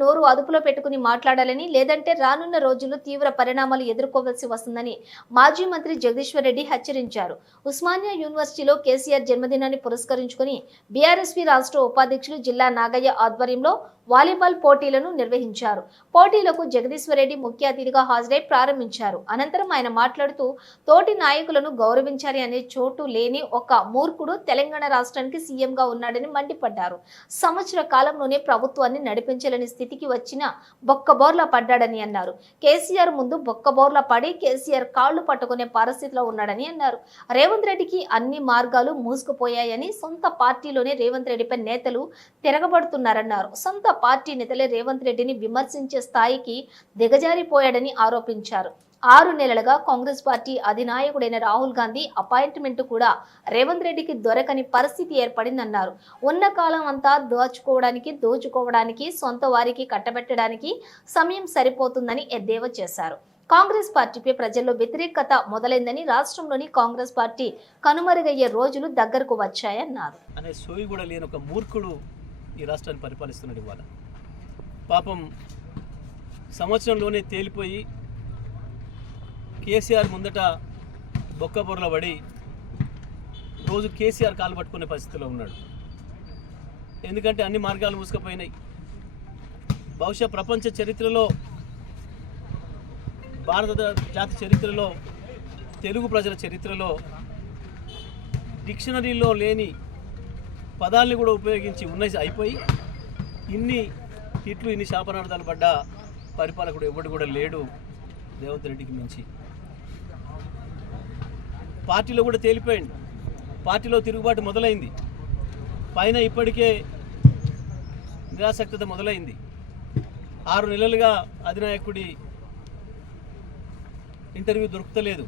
నోరు అదుపులో పెట్టుకుని మాట్లాడాలని లేదంటే రానున్న రోజుల్లో తీవ్ర పరిణామాలు ఎదుర్కోవాల్సి వస్తుందని మాజీ మంత్రి జగదీశ్వర్ రెడ్డి హెచ్చరించారు. ఉస్మానియా యూనివర్సిటీలో కేసీఆర్ జన్మదినాన్ని పురస్కరించుకుని బీఆర్ఎస్పీ రాష్ట్ర ఉపాధ్యక్షులు జిల్లా నాగయ్య ఆధ్వర్యంలో వాలీబాల్ పోటీలను నిర్వహించారు. పోటీలకు జగదీశ్వర్ రెడ్డి ముఖ్య అతిథిగా హాజరై ప్రారంభించారు. అనంతరం ఆయన మాట్లాడుతూ తోటి నాయకులను గౌరవించాలి అనే చోటు లేని ఒక మూర్ఖుడు తెలంగాణ రాష్ట్రానికి సీఎంగా ఉన్నాడని మండిపడ్డారు. సంవత్సర కాలంలోనే ప్రభుత్వాన్ని నడిపించలేని స్థితికి వచ్చిన బొక్కబోర్లా పడ్డాడని అన్నారు. కేసీఆర్ ముందు బొక్కబోర్లా పడి కేసీఆర్ కాళ్ళు పట్టుకునే పరిస్థితిలో ఉన్నాడని అన్నారు. రేవంత్ రెడ్డికి అన్ని మార్గాలు మూసుకుపోయాయని సొంత పార్టీలోనే రేవంత్ రెడ్డిపై నేతలు తిరగబడుతున్నారన్నారు. సొంత పార్టీ నేతలే రేవంత్ రెడ్డిని విమర్శించే స్థాయికి దిగజారిపోయాడని ఆరోపించారు. ఆరు నెలలుగా కాంగ్రెస్ పార్టీ అధినాయకుడైన రాహుల్ గాంధీ అపాయింట్మెంట్ కూడా రేవంత్ రెడ్డికి దొరకని పరిస్థితి ఏర్పడిందన్నారు. ఉన్న కాలం అంతా దోచుకోవడానికి దోచుకోవడానికి సొంత వారికి కట్టబెట్టడానికి సమయం సరిపోతుందని ఎద్దేవా చేశారు. కాంగ్రెస్ పార్టీపై ప్రజల్లో వ్యతిరేకత మొదలైందని రాష్ట్రంలోని కాంగ్రెస్ పార్టీ కనుమరుగయ్యే రోజులు దగ్గరకు వచ్చాయన్నారు. అనే సోయి కూడా లేని ఒక మూర్ఖుడు ఈ రాష్ట్రాన్ని పరిపాలిస్తున్నాడు ఇవాళ. పాపం సంవత్సరంలోనే తేలిపోయి కేసీఆర్ ముందట బొక్కబొర్ల పడి రోజు కేసీఆర్ కాలు పట్టుకునే పరిస్థితిలో ఉన్నాడు. ఎందుకంటే అన్ని మార్గాలు మూసుకుపోయినాయి. బహుశా ప్రపంచ చరిత్రలో భారత జాతి చరిత్రలో తెలుగు ప్రజల చరిత్రలో డిక్షనరీలో లేని పదాలని కూడా ఉపయోగించి ఉన్నాయి అయిపోయి ఇన్ని తిట్లు ఇన్ని శాపనార్థాలు పడ్డ పరిపాలకుడు ఎవడు కూడా లేడు రేవంత్ రెడ్డికి మించి. పార్టీలో కూడా తేలిపోయింది. పార్టీలో తిరుగుబాటు మొదలైంది. పైన ఇప్పటికే నిరాసక్తత మొదలైంది. ఆరు నెలలుగా అధినాయకుడి ఇంటర్వ్యూ దొరుకుతలేదు.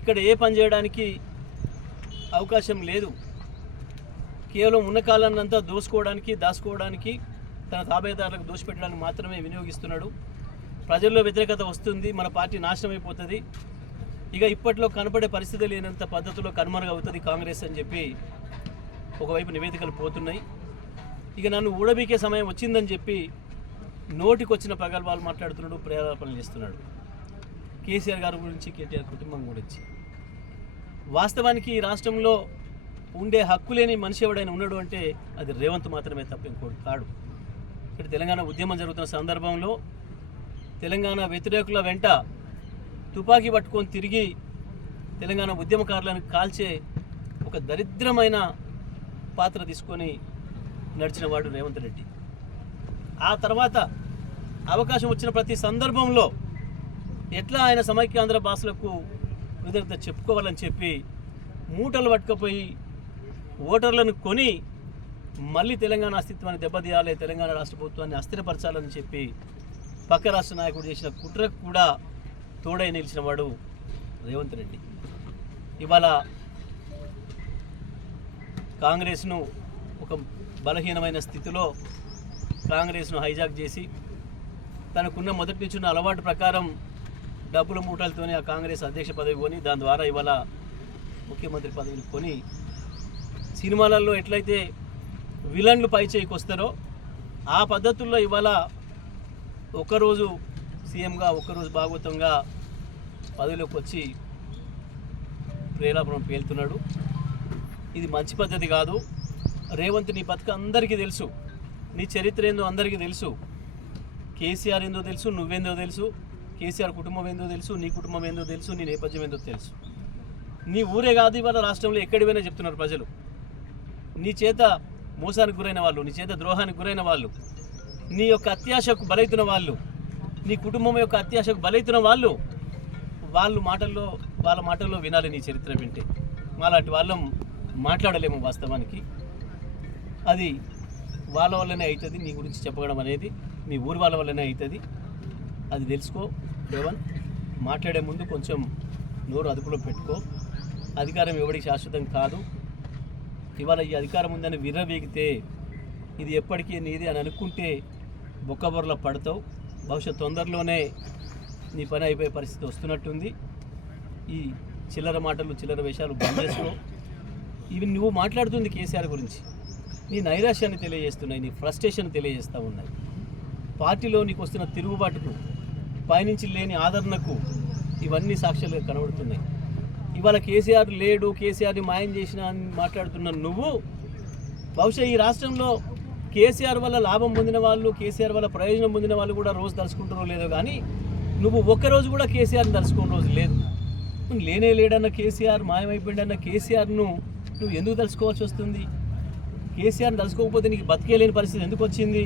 ఇక్కడ ఏ పని చేయడానికి అవకాశం లేదు. కేవలం ఉన్న కాలాన్నంతా దోసుకోవడానికి దాచుకోవడానికి తన తాబేదారులకు దోషపెట్టడానికి మాత్రమే వినియోగిస్తున్నాడు. ప్రజల్లో వ్యతిరేకత వస్తుంది మన పార్టీ నాశనం అయిపోతుంది. ఇక ఇప్పట్లో కనపడే పరిస్థితి లేనంత పద్ధతిలో కనుమరుగవుతుంది కాంగ్రెస్ అని చెప్పి ఒకవైపు నివేదికలు పోతున్నాయి. ఇక నన్ను ఊడబీకే సమయం వచ్చిందని చెప్పి నోటికొచ్చిన ప్రగల్భాలు మాట్లాడుతున్నాడు ప్రేరేపణలు చేస్తున్నాడు. కేసీఆర్ గారి గురించి కేటీఆర్ కుటుంబం గురించి. వాస్తవానికి ఈ రాష్ట్రంలో ఉండే హక్కు లేని మనిషి ఎవడైనా ఉన్నాడు అంటే అది రేవంత్ మాత్రమే తప్ప ఇంకోటి కాడు. ఇక్కడ తెలంగాణ ఉద్యమం జరుగుతున్న సందర్భంలో తెలంగాణ వ్యతిరేకుల వెంట తుపాకీ పట్టుకొని తిరిగి తెలంగాణ ఉద్యమకారులను కాల్చే ఒక దరిద్రమైన పాత్ర తీసుకొని నడిచిన వాడు రేవంత్ రెడ్డి. ఆ తర్వాత అవకాశం వచ్చిన ప్రతి సందర్భంలో ఎట్లా ఆయన సమైక్యాంధ్ర భాషలకు కృతజ్ఞత చెప్పుకోవాలని చెప్పి మూటలు పట్టుకపోయి ఓటర్లను కొని మళ్ళీ తెలంగాణ అస్తిత్వాన్ని దెబ్బతీయాలి తెలంగాణ రాష్ట్ర ప్రభుత్వాన్ని అస్థిరపరచాలని చెప్పి పక్క రాష్ట్ర నాయకుడు చేసిన కుట్రకు కూడా తోడై నిలిచిన వాడు రేవంత్ రెడ్డి. ఇవాళ కాంగ్రెస్ను ఒక బలహీనమైన స్థితిలో కాంగ్రెస్ను హైజాక్ చేసి తనకున్న మొదటి నుంచి ఉన్న అలవాటు ప్రకారం డబ్బుల మూటలతోనే ఆ కాంగ్రెస్ అధ్యక్ష పదవి కొని దాని ద్వారా ఇవాళ ముఖ్యమంత్రి పదవిని కొని సినిమాలలో ఎట్లయితే విలన్లు పై చేయికి వస్తారో ఆ పద్ధతుల్లో ఇవాళ ఒకరోజు సీఎంగా ఒకరోజు భాగవతంగా పదవిలోకి వచ్చి ప్రేలాపనం పేలుతున్నాడు. ఇది మంచి పద్ధతి కాదు. రేవంత్ నీ బతుక అందరికీ తెలుసు. నీ చరిత్ర ఏందో అందరికీ తెలుసు. కేసీఆర్ ఏందో తెలుసు నువ్వేందో తెలుసు. కేసీఆర్ కుటుంబం ఏందో తెలుసు నీ కుటుంబం ఏందో తెలుసు నీ నేపథ్యం ఏందో తెలుసు. నీ ఊరే కాదు ఇవాళ రాష్ట్రంలో ఎక్కడి పోయినా చెప్తున్నారు ప్రజలు. నీ చేత మోసానికి గురైన వాళ్ళు నీ చేత ద్రోహానికి గురైన వాళ్ళు నీ యొక్క అత్యాశకు బలైతున్న వాళ్ళు నీ కుటుంబం యొక్క అత్యాశకు బలైతున్న వాళ్ళు వాళ్ళు మాటల్లో వాళ్ళ మాటల్లో వినాలి నీ చరిత్ర వింటే. మాలాంటి వాళ్ళం మాట్లాడలేము వాస్తవానికి. అది వాళ్ళ వల్లనే అవుతుంది నీ గురించి చెప్పడం అనేది నీ ఊరి వాళ్ళ వల్లనే అవుతుంది అది తెలుసుకో రేవన్ మాట్లాడే ముందు కొంచెం నోరు అదుపులో పెట్టుకో. అధికారం ఎవడికి శాశ్వతం కాదు. ఇవాళ ఈ అధికారం ఉందని విర్రవేగితే ఇది ఎప్పటికీ నీది అని అనుకుంటే బొక్కబొరలో పడతావు. బహుశా తొందరలోనే నీ పని అయిపోయే పరిస్థితి వస్తున్నట్టుంది. ఈ చిల్లర మాటలు చిల్లర వేషాలు బంద్ చేసుకో. ఇవి నువ్వు మాట్లాడుతుంది కేసీఆర్ గురించి. నీ నైరాశ్యాన్ని తెలియజేస్తున్నాయి నీ ఫ్రస్ట్రేషన్ తెలియజేస్తూ ఉన్నాయి. పార్టీలో నీకు వస్తున్న తిరుగుబాటుకు పైనుంచి లేని ఆదరణకు ఇవన్నీ సాక్ష్యాలుగా కనబడుతున్నాయి. ఇవాళ కేసీఆర్ లేడు కేసీఆర్ని మాయం చేసిన అని మాట్లాడుతున్న నువ్వు బహుశా ఈ రాష్ట్రంలో కేసీఆర్ వల్ల లాభం పొందిన వాళ్ళు కేసీఆర్ వల్ల ప్రయోజనం పొందిన వాళ్ళు కూడా రోజు తలుచుకుంటారో లేదో కానీ నువ్వు ఒక్కరోజు కూడా కేసీఆర్ని తలుచుకున్న రోజు లేదు. లేనే లేడన్న కేసీఆర్ మాయమైపోయిండన్న కేసీఆర్ను నువ్వు ఎందుకు తలుచుకోవాల్సి వస్తుంది? కేసీఆర్ని తలుచుకోకపోతే నీకు బతికేలేని పరిస్థితి ఎందుకు వచ్చింది?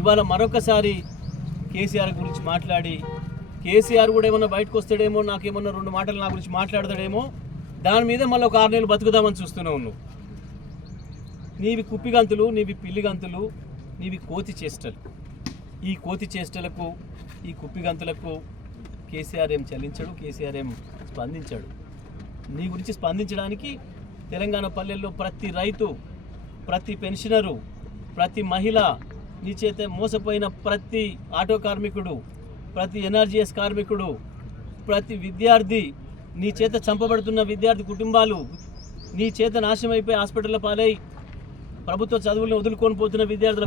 ఇవాళ మరొకసారి కేసీఆర్ గురించి మాట్లాడి కేసీఆర్ కూడా ఏమన్నా బయటకు వస్తాడేమో నాకేమన్నా రెండు మాటలు నా గురించి మాట్లాడతాడేమో దాని మీద మళ్ళీ ఒక ఆరు నెలలు బతుకుదామని చూస్తున్నావు నువ్వు నీవి కుప్పిగంతులు నీవి పిల్లిగంతులు నీవి కోతి చేష్టలు. ఈ కోతి చేష్టలకు ఈ కుప్పిగంతులకు కేసీఆర్ ఏం చెల్లించాడు కేసీఆర్ ఏం స్పందించాడు. నీ గురించి స్పందించడానికి తెలంగాణ పల్లెల్లో ప్రతి రైతు ప్రతి పెన్షనరు ప్రతి మహిళ నీ చేత మోసపోయిన ప్రతి ఆటో కార్మికుడు ప్రతి ఎన్ఆర్జీఎస్ కార్మికుడు ప్రతి విద్యార్థి నీ చేత చంపబడుతున్న విద్యార్థి కుటుంబాలు నీ చేత నాశనం అయిపోయి హాస్పిటల్లో పాలై ప్రభుత్వ చదువులను వదులుకొని పోతున్న విద్యార్థుల